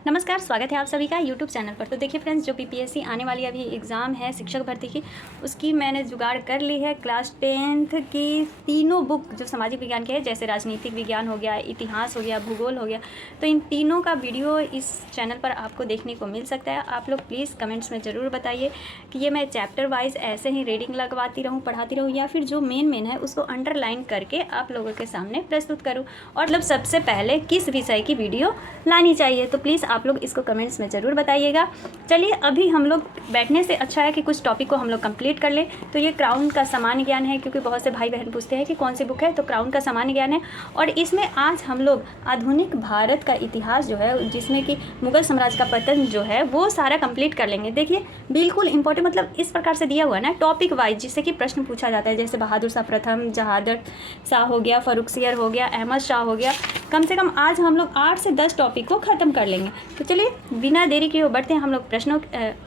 नमस्कार, स्वागत है आप सभी का यूट्यूब चैनल पर। तो देखिए फ्रेंड्स, जो पीपीएससी आने वाली अभी एग्ज़ाम है शिक्षक भर्ती की, उसकी मैंने जुगाड़ कर ली है। क्लास 10th की तीनों बुक जो सामाजिक विज्ञान के हैं, जैसे राजनीतिक विज्ञान हो गया, इतिहास हो गया, भूगोल हो गया, तो इन तीनों का वीडियो इस चैनल पर आपको देखने को मिल सकता है। आप लोग प्लीज़ कमेंट्स में ज़रूर बताइए कि ये मैं चैप्टर वाइज ऐसे ही रीडिंग लगवाती रहूँ, पढ़ाती रहूँ, या फिर जो मेन है उसको अंडरलाइन करके आप लोगों के सामने प्रस्तुत करूँ। और मतलब सबसे पहले किस विषय की वीडियो लानी चाहिए, तो प्लीज़ आप लोग इसको कमेंट्स में ज़रूर बताइएगा। चलिए, अभी हम लोग बैठने से अच्छा है कि कुछ टॉपिक को हम लोग कंप्लीट कर लें। तो ये क्राउन का सामान्य ज्ञान है, क्योंकि बहुत से भाई बहन पूछते हैं कि कौन सी बुक है, तो क्राउन का सामान्य ज्ञान है। और इसमें आज हम लोग आधुनिक भारत का इतिहास जो है, जिसमें कि मुगल साम्राज्य का पतन जो है, वो सारा कंप्लीट कर लेंगे। देखिए, बिल्कुल इंपॉर्टेंट, मतलब इस प्रकार से दिया हुआ है ना टॉपिक वाइज, जिससे कि प्रश्न पूछा जाता है। जैसे बहादुर शाह प्रथम, जहादर शाह हो गया, फर्रुखसियर हो गया, अहमद शाह हो गया। कम से कम आज हम लोग 8 से 10 टॉपिक को ख़त्म कर लेंगे। तो चलिए, बिना देरी किए बढ़ते हैं हम लोग प्रश्नों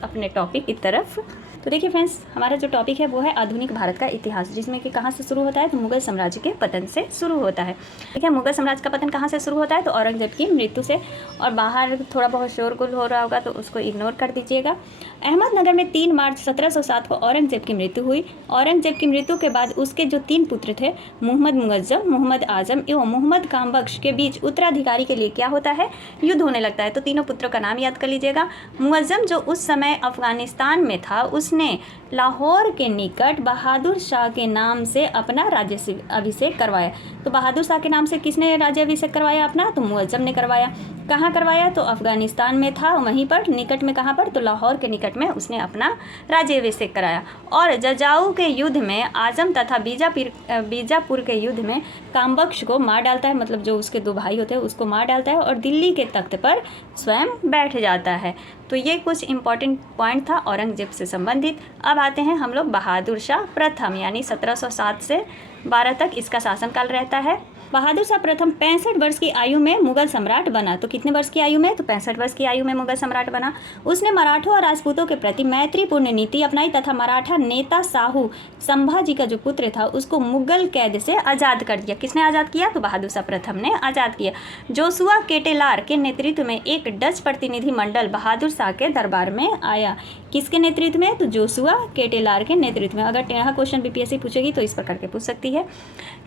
अपने टॉपिक की तरफ। तो देखिए फ्रेंड्स, हमारा जो टॉपिक है वो है आधुनिक भारत का इतिहास, जिसमें कि कहाँ से शुरू होता है, तो मुगल साम्राज्य के पतन से शुरू होता है। ठीक है, मुगल साम्राज्य का पतन कहाँ से शुरू होता है, तो औरंगजेब की मृत्यु से। और बाहर थोड़ा बहुत शोरगुल हो रहा होगा तो उसको इग्नोर कर दीजिएगा। अहमदनगर में 3 मार्च 1707 को औरंगजेब की मृत्यु हुई। औरंगजेब की मृत्यु के बाद उसके जो 3 पुत्र थे, मोहम्मद मुअज्जम, मोहम्मद आजम एवं मोहम्मद कामबख्श के बीच उत्तराधिकारी के लिए क्या होता है, युद्ध होने लगता है। तो तीनों पुत्रों का नाम याद कर लीजिएगा। मुअज्जम जो उस समय अफगानिस्तान में था, उसने लाहौर के निकट बहादुर शाह के नाम से अपना राज्याभिषेक करवाया। तो बहादुर शाह के नाम से किसने राज्याभिषेक करवाया अपना, तो मुअज्जम ने करवाया। कहाँ करवाया, तो अफगानिस्तान में था, वहीं पर निकट में। कहाँ पर, तो लाहौर के निकट में उसने अपना राज्याभिषेक कराया। और जजाऊ के युद्ध में आजम तथा बीजापुर के युद्ध में कामबख्श को मार डालता है, मतलब जो उसके 2 भाई होते हैं उसको मार डालता है, और दिल्ली के तख्त पर स्वयं बैठ जाता है। तो ये कुछ इंपॉर्टेंट पॉइंट था औरंगजेब से संबंधित। अब आते हैं हम लोग बहादुर शाह प्रथम, यानी 1707 से 12 तक इसका शासनकाल रहता है। बहादुर शाह प्रथम 65 वर्ष की आयु में मुगल सम्राट बना। तो कितने वर्ष की आयु में, तो 65 वर्ष की आयु में मुगल सम्राट बना। उसने मराठों और राजपूतों के प्रति मैत्रीपूर्ण नीति अपनाई तथा मराठा नेता शाहू संभाजी का जो पुत्र था उसको मुगल कैद से आज़ाद कर दिया। किसने आज़ाद किया, तो बहादुर शाह प्रथम ने आज़ाद किया। जोशुआ केटेलार के नेतृत्व में एक डच प्रतिनिधि मंडल बहादुर शाह के दरबार में आया। किसके नेतृत्व में, तो जोशुआ केटेलार के नेतृत्व में। अगर टेढ़ा क्वेश्चन बीपीएससी पूछेगी तो इस प्रकार के पूछ सकती है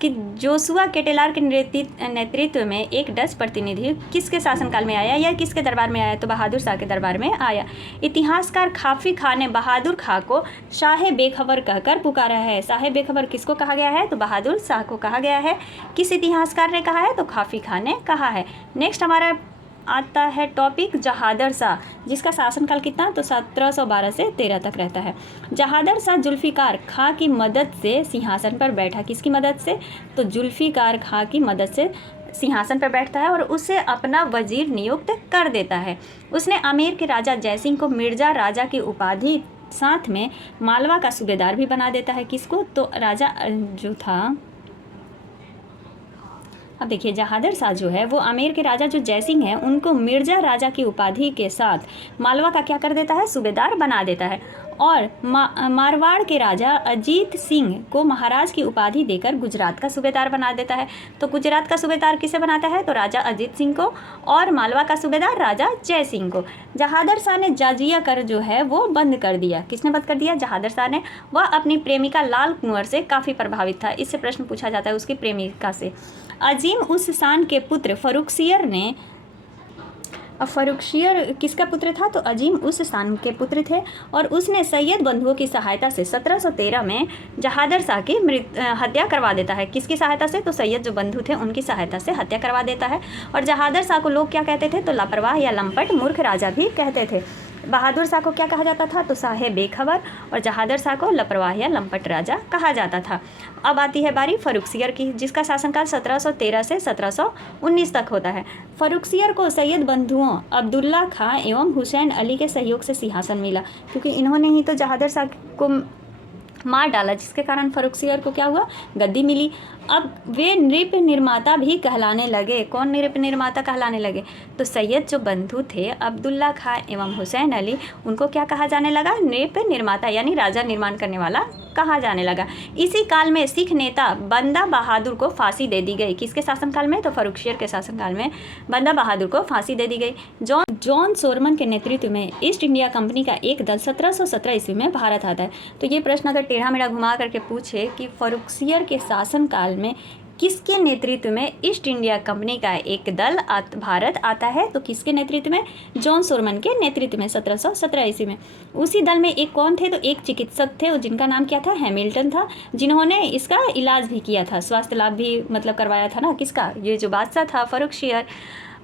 कि जोशुआ केटेलार के नेतृत्व में एक डच प्रतिनिधि किसके शासनकाल में आया या किसके दरबार में आया, तो बहादुर शाह के दरबार में आया। इतिहासकार खाफी खां ने बहादुर खां को शाह बेखबर कहकर पुकारा है। शाह बेखबर किसको कहा गया है, तो बहादुर शाह को कहा गया है। किस इतिहासकार ने कहा है, तो खाफी खां ने कहा है। नेक्स्ट हमारा आता है टॉपिक जहादर शाह, जिसका शासनकाल कितना, तो 1712 से 13 तक रहता है। जहादर शाह जुल्फिकार खां की मदद से सिंहासन पर बैठा। किसकी मदद से, तो जुल्फिकार खां की मदद से सिंहासन पर बैठता है और उसे अपना वजीर नियुक्त कर देता है। उसने आमेर के राजा जयसिंह को मिर्जा राजा की उपाधि, साथ में मालवा का सूबेदार भी बना देता है। किसको, तो राजा जो था, अब देखिए जहादर शाह जो है वो आमेर के राजा जो जयसिंह है उनको मिर्जा राजा की उपाधि के साथ मालवा का क्या कर देता है, सूबेदार बना देता है। और मारवाड़ के राजा अजीत सिंह को महाराज की उपाधि देकर गुजरात का सूबेदार बना देता है। तो गुजरात का सूबेदार किसे बनाता है, तो राजा अजीत सिंह को, और मालवा का सूबेदार राजा जय सिंह को। जहादर शाह ने जाजिया कर जो है वो बंद कर दिया। किसने बंद कर दिया, जहादर शाह ने। वह अपनी प्रेमिका लाल कुंवर से काफ़ी प्रभावित था। इससे प्रश्न पूछा जाता है उसकी प्रेमिका से। अजीम उस शान के पुत्र फर्रुखसियर ने, अब फर्रुखसियर किसका पुत्र था, तो अजीम उस शान के पुत्र थे, और उसने सैयद बंधुओं की सहायता से 1713 में जहादर शाह की हत्या करवा देता है। किसकी सहायता से, तो सैयद जो बंधु थे उनकी सहायता से हत्या करवा देता है। और जहादर शाह को लोग क्या कहते थे, तो लापरवाह या लंपट मूर्ख राजा भी कहते थे। बहादुर शाह को क्या कहा जाता था, तो शाह बेखबर, और जहादर शाह को लापरवाह या लंपट राजा कहा जाता था। अब आती है बारी फर्रुखसियर की, जिसका शासनकाल 1713 से 1719 तक होता है। फर्रुखसियर को सैयद बंधुओं अब्दुल्ला खां एवं हुसैन अली के सहयोग से सिंहासन मिला, क्योंकि इन्होंने ही तो जहादर शाह को मार डाला, जिसके कारण फर्रुखसियर को क्या हुआ, गद्दी मिली। अब वे नृप निर्माता भी कहलाने लगे। कौन नृप निर्माता कहलाने लगे, तो सैयद जो बंधु थे अब्दुल्ला खां एवं हुसैन अली, उनको क्या कहा जाने लगा, नृप निर्माता, यानी राजा निर्माण करने वाला कहा जाने लगा। इसी काल में सिख नेता बंदा बहादुर को फांसी दे दी गई। किसके शासनकाल में? तो फर्रुखसियर के शासनकाल में बंदा बहादुर को फांसी दे दी गई। जॉन सोरमन के नेतृत्व में ईस्ट इंडिया कंपनी का एक दल 1717 ईस्वी में भारत आता है। तो ये प्रश्न अगर टेढ़ा मेढ़ा घुमा करके पूछे कि फर्रुखसियर के शासनकाल में किसके नेतृत्व में ईस्ट इंडिया कंपनी का एक दल भारत आता है, तो किसके नेतृत्व में? जॉन सोरमन के नेतृत्व में 1717 ईस्वी में। उसी दल में एक कौन थे? तो एक चिकित्सक थे, जिनका नाम क्या था? हैमिल्टन था, जिन्होंने इसका इलाज भी किया था, स्वास्थ्य लाभ भी मतलब करवाया था ना। किसका? ये जो बादशाह था फर्रुखसियर।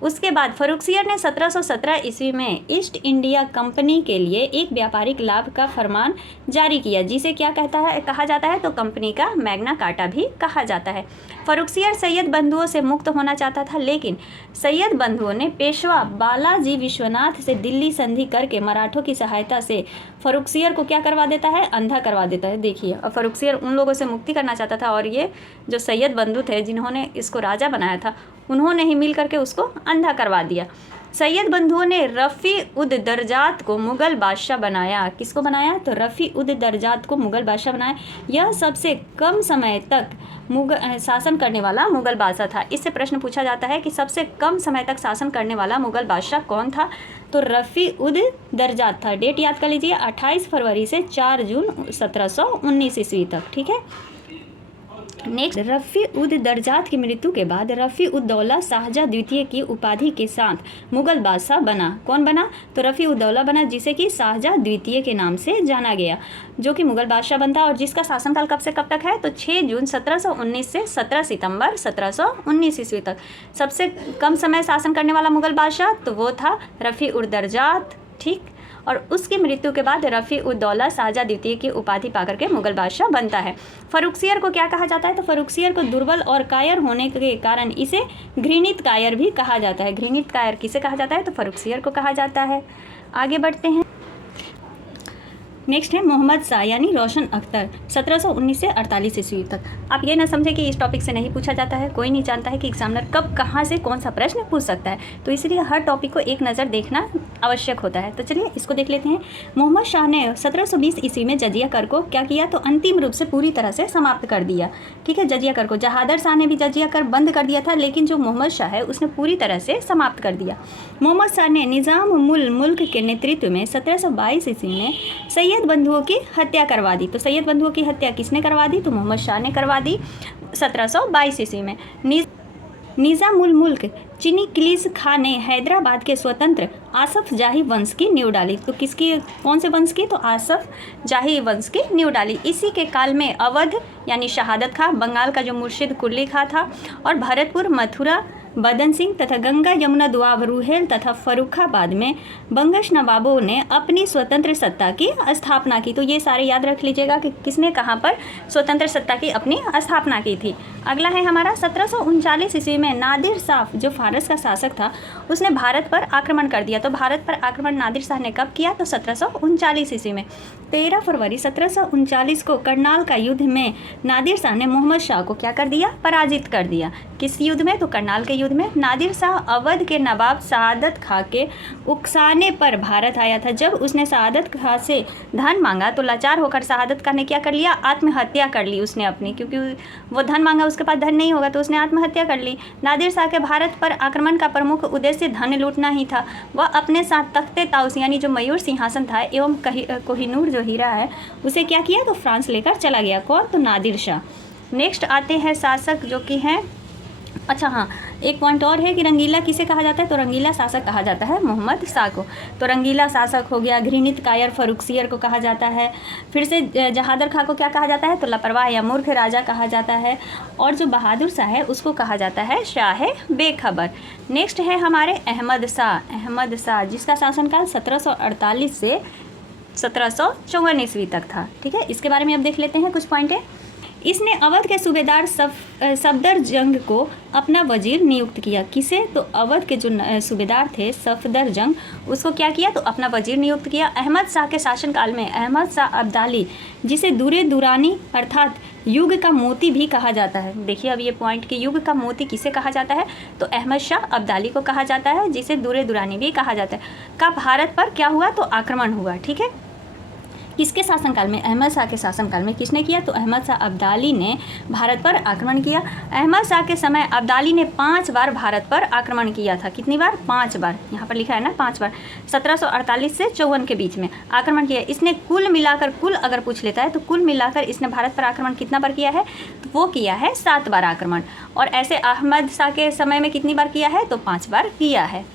उसके बाद फर्रुखसियर ने 1717 ईस्वी में ईस्ट इंडिया कंपनी के लिए एक व्यापारिक लाभ का फरमान जारी किया, जिसे क्या कहा जाता है? तो कंपनी का मैग्ना कार्टा भी कहा जाता है। फर्रुखसियर सैयद बंधुओं से मुक्त होना चाहता था, लेकिन सैयद बंधुओं ने पेशवा बालाजी विश्वनाथ से दिल्ली संधि करके मराठों की सहायता से फर्रुखसियर को क्या करवा देता है? अंधा करवा देता है। देखिए, अब फर्रुखसियर उन लोगों से मुक्ति करना चाहता था, और ये जो सैयद बंधु थे जिन्होंने इसको राजा बनाया था, उन्होंने ही मिल करके उसको अंधा करवा दिया। सैयद बंधुओं ने रफ़ी उद दर्जात को मुग़ल बादशाह बनाया। किसको बनाया? तो रफ़ी उद दर्जात को मुग़ल बादशाह बनाया। यह सबसे कम समय तक शासन करने वाला मुग़ल बादशाह था। इससे प्रश्न पूछा जाता है कि सबसे कम समय तक शासन करने वाला मुग़ल बादशाह कौन था? तो रफ़ी उद दर्जात था। डेट याद कर लीजिए, 28 फरवरी से 4 जून 1719 ईस्वी तक। ठीक है। नेक्स्ट, रफ़ी उद दर्जात की मृत्यु के बाद रफ़ी उद दौला शाहजहाँ द्वितीय की उपाधि के साथ मुग़ल बादशाह बना। कौन बना? तो रफ़ी उद दौला बना, जिसे कि शाहजहाँ द्वितीय के नाम से जाना गया, जो कि मुग़ल बादशाह बनता, और जिसका शासनकाल कब से कब तक है? तो 6 जून 1719 से 17 सितंबर 1719 ईस्वी तक। सबसे कम समय शासन करने वाला मुग़ल बादशाह तो वो था रफ़ी उद दर्जात। ठीक। और उसकी मृत्यु के बाद रफ़ी उद दौला शाहजहाँ द्वितीय की उपाधि पाकर के मुग़ल बादशाह बनता है। फर्रुखसियर को क्या कहा जाता है? तो फर्रुखसियर को दुर्बल और कायर होने के कारण इसे घृणित कायर भी कहा जाता है। घृणित कायर किसे कहा जाता है? तो फर्रुखसियर को कहा जाता है। आगे बढ़ते हैं। नेक्स्ट है मोहम्मद शाह यानी रोशन अख्तर, 1719 से 48 ईस्वी तक। आप ये ना समझें कि इस टॉपिक से नहीं पूछा जाता है, कोई नहीं जानता है कि एग्जामिनर कब कहाँ से कौन सा प्रश्न पूछ सकता है, तो इसलिए हर टॉपिक को एक नज़र देखना आवश्यक होता है। तो चलिए इसको देख लेते हैं। मोहम्मद शाह ने 1720 ईस्वी में जजिया कर को क्या किया? तो अंतिम रूप से पूरी तरह से समाप्त कर दिया। ठीक है, जजिया कर को जहादर शाह ने भी जजिया कर बंद कर दिया था, लेकिन जो मोहम्मद शाह है उसने पूरी तरह से समाप्त कर दिया। मोहम्मद शाह ने निज़ाम उल मुल्क के नेतृत्व में 1722 ईस्वी में सैयद बंधुओं की हत्या करवा दी। तो सैयद बंधुओं की हत्या किसने करवा दी? तो मोहम्मद शाह ने करवा दी 1722 ईस्वी में। निज़ाम उल मुल्क चीनी किलिस खां ने हैदराबाद के स्वतंत्र आसफ जाही वंश की नींव डाली। तो किसकी, कौन से वंश की? तो आसफ जाही वंश की नींव डाली। इसी के काल में अवध यानी शहादत खां, बंगाल का जो मुर्शिद कुली खां था, और भरतपुर, मथुरा, बदन सिंह तथा गंगा यमुना दुआब, रुहेल तथा फर्रुखाबाद में बंगश नवाबों ने अपनी स्वतंत्र सत्ता की स्थापना की। तो ये सारे याद रख लीजिएगा कि किसने कहाँ पर स्वतंत्र सत्ता की अपनी स्थापना की थी। अगला है हमारा 1739 ईस्वी में नादिर शाह जो फारस का शासक था, उसने भारत पर आक्रमण कर दिया। तो भारत पर आक्रमण नादिर शाह ने कब किया? तो 1739 ईस्वी में। 13 फरवरी 1739 को करनाल का युद्ध में नादिर शाह ने मोहम्मद शाह को क्या कर दिया? पराजित कर दिया। किस युद्ध में? तो करनाल के युद्ध में। नादिर शाह अवध के नवाब शहादत खां के उकसाने पर भारत आया था। जब उसने शहादत खां से धन मांगा तो लाचार होकर शहादत खां ने क्या कर लिया? आत्महत्या कर ली उसने अपनी, क्योंकि वो धन मांगा, उसके पास धन नहीं होगा तो उसने आत्महत्या कर ली। नादिर शाह के भारत पर आक्रमण का प्रमुख उद्देश्य धन लूटना ही था। वह अपने साथ तख्ते ताउस यानी जो मयूर सिंहासन था एवं कोहिनूर जो हीरा है उसे क्या किया? तो फ्रांस लेकर चला गया। कौन? तो नादिर शाह। नेक्स्ट आते हैं शासक जो कि हैं, अच्छा हाँ, एक पॉइंट और है कि रंगीला किसे कहा जाता है? तो रंगीला शासक कहा जाता है मोहम्मद शाह को। तो रंगीला शासक हो गया। घृणित कायर फर्रुखसियर को कहा जाता है। फिर से जहादर खां को क्या कहा जाता है? तो लापरवाह या मूर्ख राजा कहा जाता है। और जो बहादुर शाह है उसको कहा जाता है शाह बेखबर। नेक्स्ट है हमारे अहमद शाह जिसका शासनकाल 1748 से 1754 ईस्वी तक था। ठीक है, इसके बारे में अब देख लेते हैं कुछ पॉइंट है। इसने अवध के सूबेदार सफदरजंग को अपना वजीर नियुक्त किया। किसे? तो अवध के जो सूबेदार थे सफदरजंग, उसको क्या किया? तो अपना वजीर नियुक्त किया। अहमद शाह के शासनकाल में अहमद शाह अब्दाली, जिसे दुरे दुरानी अर्थात युग का मोती भी कहा जाता है। देखिए अब ये पॉइंट कि युग का मोती किसे कहा जाता है? तो अहमद शाह अब्दाली को कहा जाता है, जिसे दुरे दुरानी भी कहा जाता है। का भारत पर क्या हुआ? तो आक्रमण हुआ। ठीक है, किसके शासनकाल में? अहमद शाह के शासनकाल में। किसने किया? तो अहमद शाह अब्दाली ने भारत पर आक्रमण किया। अहमद शाह के समय अब्दाली ने 5 बार भारत पर आक्रमण किया था। कितनी बार? 5 बार। यहाँ पर लिखा है ना 5 बार। 1748 से 54 के बीच में आक्रमण किया। इसने कुल मिलाकर, कुल अगर पूछ लेता है तो कुल मिलाकर इसने भारत पर आक्रमण कितना बार किया है? तो वो किया है 7 बार आक्रमण। और ऐसे अहमद शाह के समय में कितनी बार किया है? तो 5 बार किया है।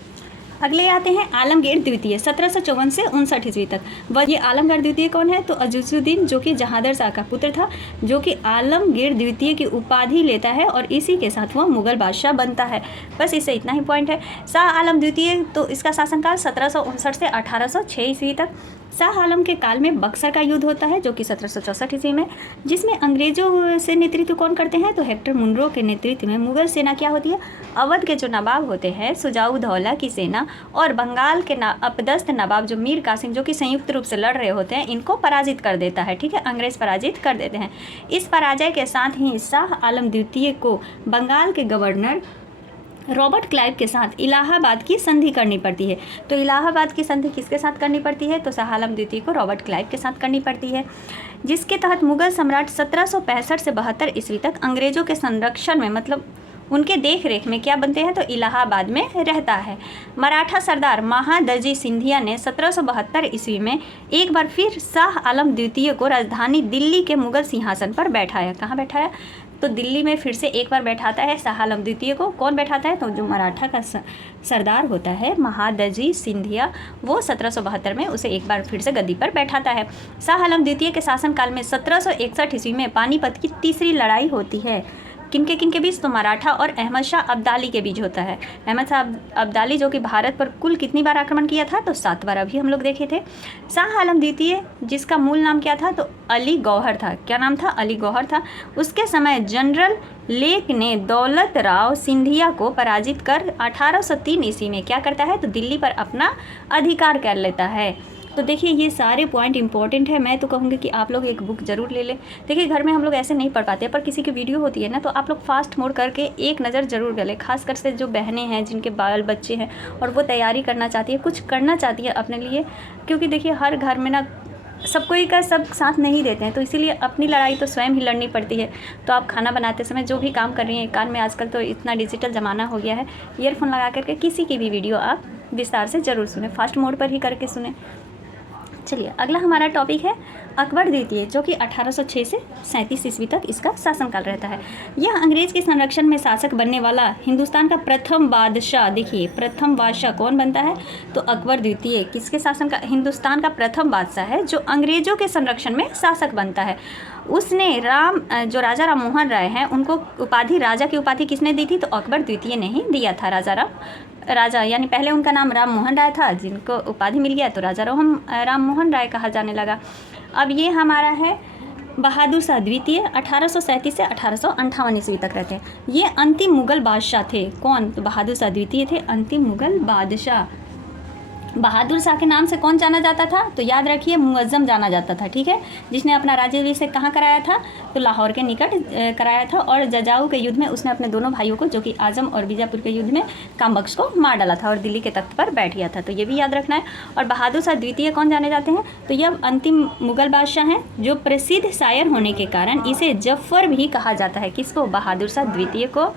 अगले आते हैं आलमगीर द्वितीय 1754 से 59 ईस्वी तक। वह ये आलमगीर द्वितीय कौन है? तो अजीजुद्दीन, जो कि जहांदर शाह का पुत्र था, जो कि आलमगीर द्वितीय की उपाधि लेता है और इसी के साथ वह मुगल बादशाह बनता है। बस इससे इतना ही पॉइंट है। शाह आलम द्वितीय, तो इसका शासनकाल 1759 से 1806 ईस्वी तक। शाह आलम के काल में बक्सर का युद्ध होता है, जो कि 1764 ईस्वी में, जिसमें अंग्रेजों से नेतृत्व कौन करते हैं? तो हेक्टर मुनरो के नेतृत्व में मुगल सेना क्या होती है? अवध के जो नवाब होते हैं सुजाउद्दौला की सेना और बंगाल के अपदस्थ नवाब जो मीर कासिम, जो कि संयुक्त रूप से लड़ रहे होते हैं, इनको पराजित कर देता है। ठीक है, अंग्रेज पराजित कर देते हैं। इस पराजय के साथ ही शाह आलम द्वितीय को बंगाल के गवर्नर रॉबर्ट क्लाइव के साथ इलाहाबाद की संधि करनी पड़ती है। तो इलाहाबाद की संधि किसके साथ करनी पड़ती है? तो शाह आलम द्वितीय को रॉबर्ट क्लाइव के साथ करनी पड़ती है, जिसके तहत मुगल सम्राट 1765 से 72 ईस्वी तक अंग्रेजों के संरक्षण में, मतलब उनके देख रेख में क्या बनते हैं? तो इलाहाबाद में रहता है। मराठा सरदार महादजी सिंधिया ने 1772 ईस्वी में एक बार फिर शाह आलम द्वितीय को राजधानी दिल्ली के मुगल सिंहासन पर बैठाया। कहाँ बैठाया? तो दिल्ली में फिर से एक बार बैठाता है शाह आलम द्वितीय को। कौन बैठाता है? तो जो मराठा का सरदार होता है महादजी सिंधिया, वो 1772 में उसे एक बार फिर से गद्दी पर बैठाता है। शाह आलम द्वितीय के शासनकाल में 1761 ईस्वी में पानीपत की तीसरी लड़ाई होती है। किनके बीच? तो मराठा और अहमद शाह अब्दाली के बीच होता है। अहमद शाह अब्दाली जो कि भारत पर कुल कितनी बार आक्रमण किया था? तो 7 बार, अभी हम लोग देखे थे। शाह आलम द्वितीय, जिसका मूल नाम क्या था? तो अली गौहर था। क्या नाम था? अली गौहर था। उसके समय जनरल लेक ने दौलत राव सिंधिया को पराजित कर 1803 ईस्वी में क्या करता है? तो दिल्ली पर अपना अधिकार कर लेता है। तो देखिए ये सारे पॉइंट इंपॉर्टेंट है। मैं तो कहूँगी कि आप लोग एक बुक ज़रूर ले लें। देखिए घर में हम लोग ऐसे नहीं पढ़ पाते, पर किसी की वीडियो होती है ना, तो आप लोग फास्ट मोड करके एक नज़र ज़रूर कर लें। खासकर से जो बहनें हैं, जिनके बाल बच्चे हैं और वो तैयारी करना चाहती है, कुछ करना चाहती है अपने लिए, क्योंकि देखिए हर घर में ना सब कोई का सब साथ नहीं देते हैं, तो इसीलिए अपनी लड़ाई तो स्वयं ही लड़नी पड़ती है। तो आप खाना बनाते समय जो भी काम कर रही हैं, कान में आजकल तो इतना डिजिटल ज़माना हो गया है, ईयरफोन लगा करके किसी की भी वीडियो आप विस्तार से ज़रूर सुने, फास्ट मोड पर ही करके सुने। चलिए अगला हमारा टॉपिक है अकबर द्वितीय, जो कि 1806 से 37 ईस्वी तक इसका शासनकाल रहता है। यह अंग्रेज के संरक्षण में शासक बनने वाला हिंदुस्तान का प्रथम बादशाह, देखिए प्रथम बादशाह कौन बनता है? तो अकबर द्वितीय किसके शासन का? हिंदुस्तान का प्रथम बादशाह है जो अंग्रेजों के संरक्षण में शासक बनता है। उसने जो राजा राम मोहन राय हैं, उनको उपाधि, राजा की उपाधि किसने दी थी? तो अकबर द्वितीय ने ही दिया था। राजा यानी पहले उनका नाम राम मोहन राय था, जिनको उपाधि मिल गया तो राजा राम मोहन राय कहा जाने लगा। अब ये हमारा है बहादुर शाह द्वितीय, 1837 से 1858 ईस्वी तक रहते हैं। ये अंतिम मुगल बादशाह थे। कौन? तो बहादुर शाह द्वितीय थे अंतिम मुगल बादशाह। बहादुर शाह के नाम से कौन जाना जाता था? तो याद रखिए मुअज्जम जाना जाता था। ठीक है, जिसने अपना राज्याभिषेक कहाँ कराया था? तो लाहौर के निकट कराया था। और जजाऊ के युद्ध में उसने अपने दोनों भाइयों को, जो कि आजम और बीजापुर के युद्ध में, कामबख्श को मार डाला था और दिल्ली के तख्त पर बैठ गया था। तो ये भी याद रखना है। और बहादुर शाह द्वितीय कौन जाने जाते हैं? तो यह अंतिम मुगल बादशाह हैं, जो प्रसिद्ध शायर होने के कारण इसे जफ़र भी कहा जाता है। किसको? बहादुर शाह द्वितीय को।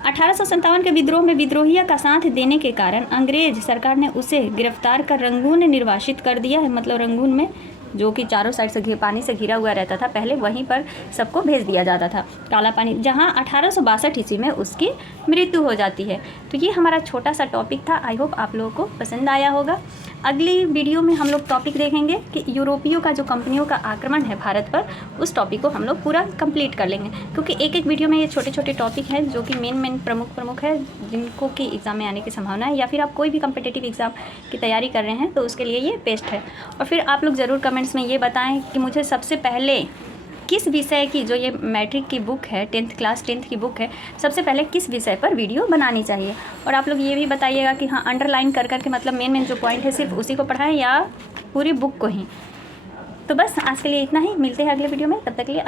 1857 के विद्रोह में विद्रोहियों का साथ देने के कारण अंग्रेज सरकार ने उसे गिरफ्तार कर रंगून निर्वासित कर दिया है। मतलब रंगून में, जो कि चारों साइड से पानी से घिरा हुआ रहता था पहले, वहीं पर सबको भेज दिया जाता था, काला पानी, जहां 1862 ईस्वी में उसकी मृत्यु हो जाती है। तो ये हमारा छोटा सा टॉपिक था। आई होप आप लोगों को पसंद आया होगा। अगली वीडियो में हम लोग टॉपिक देखेंगे कि यूरोपियों का जो कंपनियों का आक्रमण है भारत पर, उस टॉपिक को हम लोग पूरा कंप्लीट कर लेंगे, क्योंकि एक एक वीडियो में ये छोटे छोटे टॉपिक हैं जो कि मेन प्रमुख है, जिनको कि एग्ज़ाम में आने की संभावना है, या फिर आप कोई भी कम्पिटिटिव एग्ज़ाम की तैयारी कर रहे हैं तो उसके लिए ये बेस्ट है। और फिर आप लोग ज़रूर कमेंट्स में ये बताएं कि मुझे सबसे पहले किस विषय की, जो ये मैट्रिक की बुक है, 10th क्लास 10th की बुक है, सबसे पहले किस विषय पर वीडियो बनानी चाहिए। और आप लोग ये भी बताइएगा कि हाँ अंडरलाइन कर करके, मतलब मेन जो पॉइंट है सिर्फ उसी को पढ़ाएं या पूरी बुक को ही। तो बस आज के लिए इतना ही, मिलते हैं अगले वीडियो में, तब तक के लिए